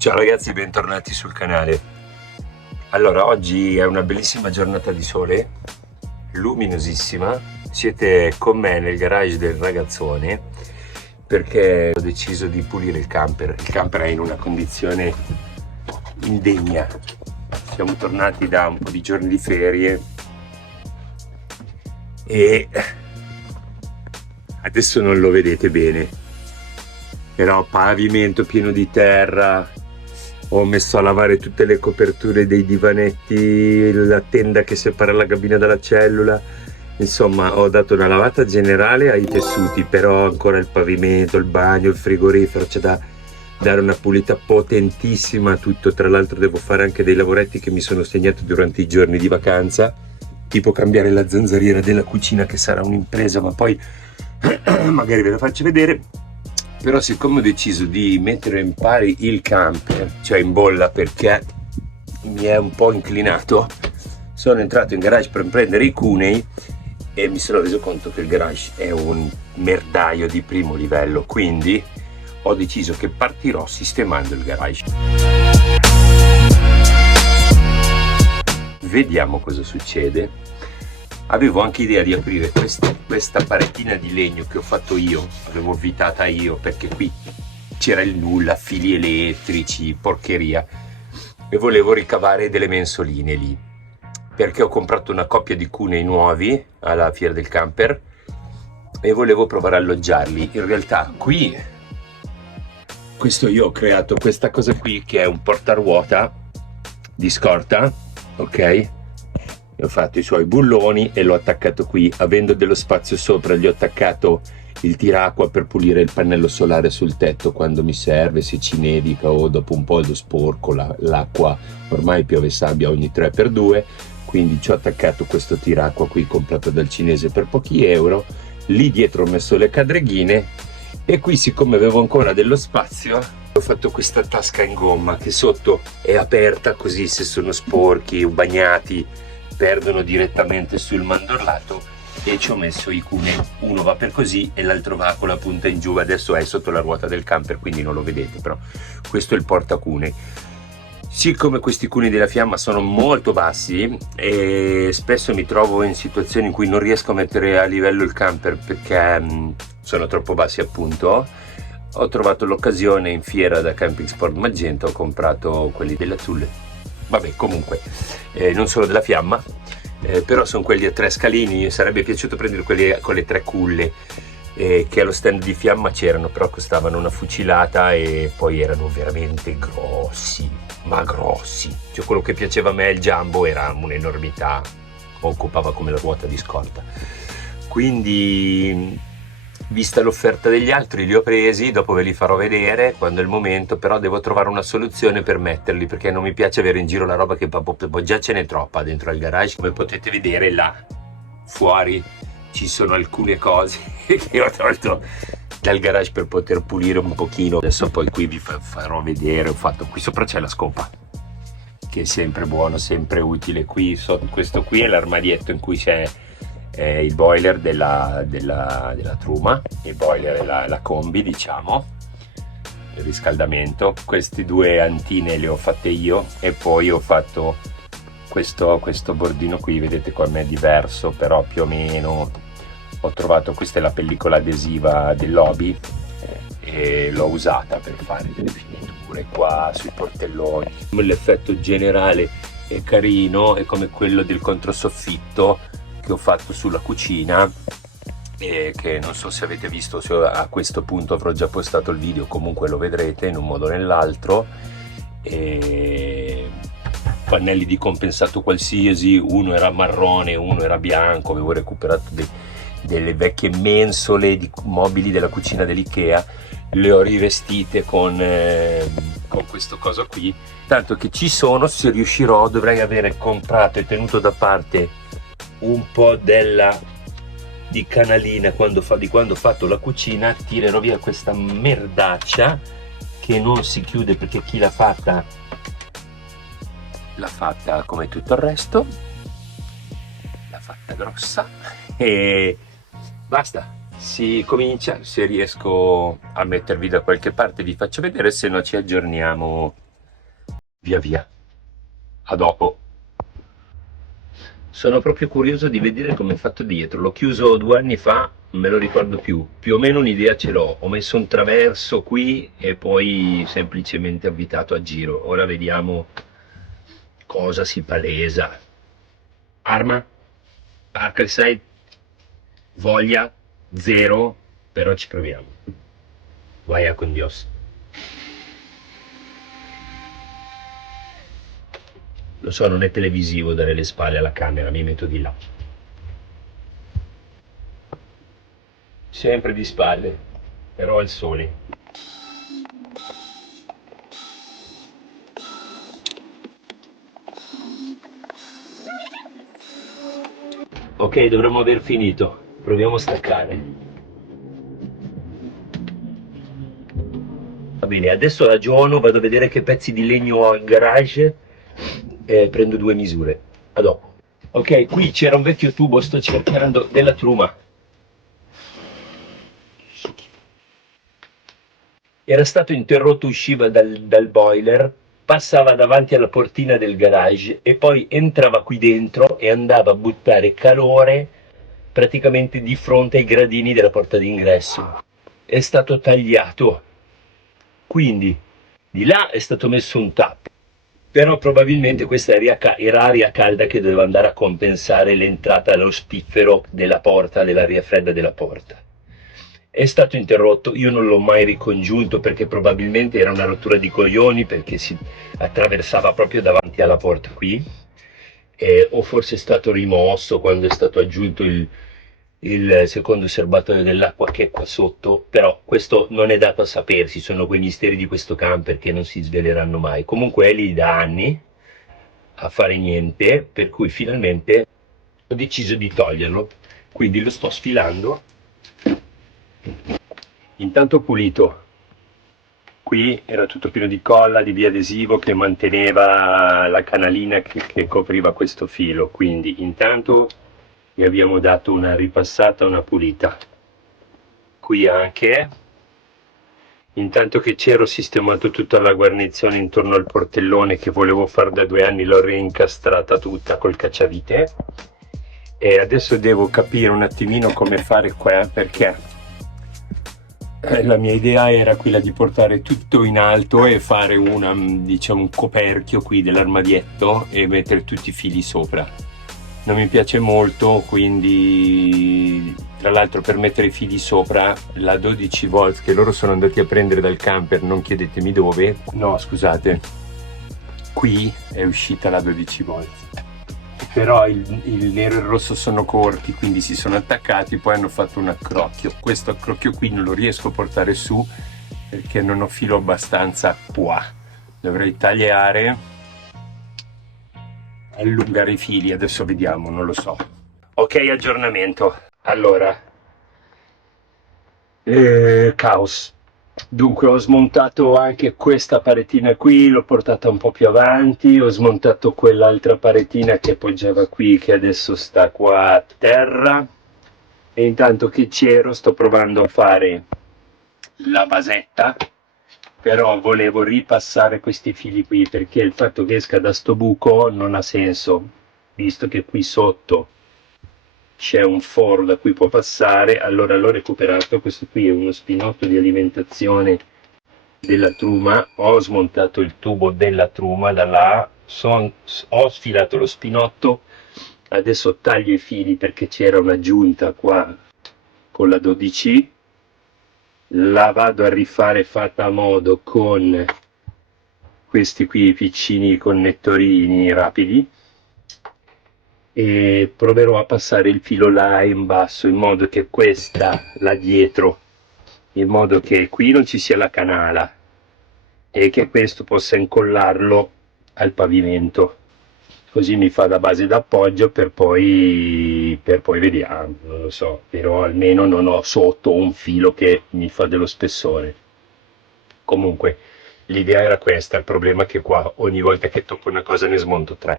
Ciao ragazzi, bentornati sul canale. Allora, oggi è una bellissima giornata di sole, luminosissima. Siete con me nel garage del ragazzone perché ho deciso di pulire il camper. Il camper è in una condizione indegna. Siamo tornati da un po' di giorni di ferie e adesso non lo vedete bene, però pavimento pieno di terra. Ho messo a lavare tutte le coperture dei divanetti, la tenda che separa la cabina dalla cellula. Insomma, ho dato una lavata generale ai tessuti, però ancora il pavimento, il bagno, il frigorifero, c'è da dare una pulita potentissima a tutto. Tra l'altro devo fare anche dei lavoretti che mi sono segnato durante i giorni di vacanza, tipo cambiare la zanzariera della cucina, che sarà un'impresa, ma poi magari ve la faccio vedere. Però siccome ho deciso di mettere in pari il camper, cioè in bolla, perché mi è un po' inclinato, sono entrato in garage per prendere i cunei e mi sono reso conto che il garage è un merdaio di primo livello, quindi ho deciso che partirò sistemando il garage. Vediamo cosa succede. Avevo anche idea di aprire questa parettina di legno che ho fatto io, avevo avvitata io perché qui c'era il nulla, fili elettrici, porcheria, e volevo ricavare delle mensoline lì, perché ho comprato una coppia di cunei nuovi alla fiera del camper e volevo provare a alloggiarli. In realtà qui, io ho creato questa cosa qui che è un portaruota di scorta, ok? Ho fatto i suoi bulloni e l'ho attaccato qui. Avendo dello spazio sopra, gli ho attaccato il tiracqua per pulire il pannello solare sul tetto quando mi serve, se ci nevica o dopo un po' lo sporco, l'acqua ormai piove sabbia ogni 3x2, quindi ci ho attaccato questo tiracqua qui comprato dal cinese per pochi euro. Lì dietro ho messo le cadreghine e qui, siccome avevo ancora dello spazio, ho fatto questa tasca in gomma che sotto è aperta, così se sono sporchi o bagnati perdono direttamente sul mandorlato, e ci ho messo i cunei. Uno va per così e l'altro va con la punta in giù. Adesso è sotto la ruota del camper, quindi non lo vedete, però questo è il portacunei. Siccome questi cunei della Fiamma sono molto bassi e spesso mi trovo in situazioni in cui non riesco a mettere a livello il camper perché sono troppo bassi, appunto, ho trovato l'occasione in fiera da Camping Sport Magenta, ho comprato quelli della Tulle. Vabbè, comunque, non solo della Fiamma, però sono quelli a 3 scalini. Mi sarebbe piaciuto prendere quelli con le 3 culle, che allo stand di Fiamma c'erano, però costavano una fucilata e poi erano veramente grossi, ma grossi. Cioè, quello che piaceva a me, il Jumbo, era un'enormità, occupava come la ruota di scorta. Quindi, vista l'offerta degli altri, li ho presi, dopo ve li farò vedere quando è il momento, però devo trovare una soluzione per metterli, perché non mi piace avere in giro la roba che già ce n'è troppa dentro al garage. Come potete vedere, là fuori ci sono alcune cose che ho tolto dal garage per poter pulire un pochino. Adesso poi qui vi farò vedere. Ho fatto qui sopra, c'è la scopa, che è sempre buono, sempre utile. Qui sotto, questo qui è l'armadietto in cui c'è il boiler della truma, il boiler è la combi, diciamo, il riscaldamento. Queste 2 antine le ho fatte io e poi ho fatto questo bordino qui, vedete come è diverso, però più o meno ho trovato, questa è la pellicola adesiva dell'Hobby e l'ho usata per fare delle finiture qua sui portelloni. L'effetto generale è carino, è come quello del controsoffitto che ho fatto sulla cucina, e che non so se avete visto, se a questo punto avrò già postato il video, comunque lo vedrete in un modo o nell'altro. Pannelli di compensato qualsiasi, uno era marrone, uno era bianco. Avevo recuperato delle vecchie mensole di mobili della cucina dell'Ikea, le ho rivestite con questo coso qui, tanto che ci sono, se riuscirò. Dovrei avere comprato e tenuto da parte un po' di canalina di quando ho fatto la cucina. Tirerò via questa merdaccia che non si chiude, perché chi l'ha fatta come tutto il resto, l'ha fatta grossa, e basta. Si comincia. Se riesco a mettervi da qualche parte vi faccio vedere, se no ci aggiorniamo via via. A dopo. Sono proprio curioso di vedere come è fatto dietro. L'ho chiuso 2 anni fa, non me lo ricordo più. Più o meno un'idea ce l'ho. Ho messo un traverso qui e poi semplicemente avvitato a giro. Ora vediamo cosa si palesa. Arma, Arcreside, voglia, zero, però ci proviamo. Vaya con Dios. Lo so, non è televisivo dare le spalle alla camera, mi metto di là. Sempre di spalle, però al sole. Ok, dovremmo aver finito. Proviamo a staccare. Va bene, adesso ragiono, vado a vedere che pezzi di legno ho in garage e prendo 2 misure. A dopo. Ok, qui c'era un vecchio tubo, sto cercando della truma. Era stato interrotto, usciva dal boiler, passava davanti alla portina del garage e poi entrava qui dentro e andava a buttare calore praticamente di fronte ai gradini della porta d'ingresso. È stato tagliato, quindi di là è stato messo un tappo, però probabilmente questa era aria calda che doveva andare a compensare l'entrata allo spiffero della porta, dell'aria fredda della porta. È stato interrotto, io non l'ho mai ricongiunto perché probabilmente era una rottura di coglioni, perché si attraversava proprio davanti alla porta qui, o forse è stato rimosso quando è stato aggiunto il secondo serbatoio dell'acqua che è qua sotto, però questo non è dato a sapersi, sono quei misteri di questo camper che non si sveleranno mai. Comunque è lì da anni a fare niente, per cui finalmente ho deciso di toglierlo, quindi lo sto sfilando. Intanto ho pulito, qui era tutto pieno di colla, di biadesivo che manteneva la canalina che copriva questo filo, quindi intanto gli abbiamo dato una ripassata, una pulita. Qui anche, intanto che c'ero, ho sistemato tutta la guarnizione intorno al portellone che volevo fare da 2 anni, l'ho reincastrata tutta col cacciavite e adesso devo capire un attimino come fare qua, perché la mia idea era quella di portare tutto in alto e fare diciamo, un coperchio qui dell'armadietto e mettere tutti i fili sopra. Non mi piace molto, quindi tra l'altro per mettere i fili sopra la 12 volt che loro sono andati a prendere dal camper, non chiedetemi dove, no scusate, qui è uscita la 12 volt. Però il nero e il rosso sono corti, quindi si sono attaccati, poi hanno fatto un accrocchio. Questo accrocchio qui non lo riesco a portare su perché non ho filo abbastanza qua. Dovrei tagliare, allungare i fili, adesso vediamo, non lo so. Ok, aggiornamento. Allora, caos. Dunque ho smontato anche questa paretina qui, l'ho portata un po' più avanti, ho smontato quell'altra paretina che appoggiava qui, che adesso sta qua a terra, e intanto che c'ero sto provando a fare la basetta, però volevo ripassare questi fili qui perché il fatto che esca da sto buco non ha senso, visto che qui sotto c'è un foro da cui può passare. Allora l'ho recuperato, questo qui è uno spinotto di alimentazione della truma, ho smontato il tubo della truma da là, ho sfilato lo spinotto, adesso taglio i fili perché c'era un'aggiunta qua con la 12, la vado a rifare fatta a modo con questi qui i piccini connettorini rapidi e proverò a passare il filo là in basso in modo che questa là dietro, in modo che qui non ci sia la canala e che questo possa incollarlo al pavimento, così mi fa da base d'appoggio per poi vediamo, non lo so, però almeno non ho sotto un filo che mi fa dello spessore. Comunque l'idea era questa, il problema è che qua ogni volta che tocco una cosa ne smonto tre.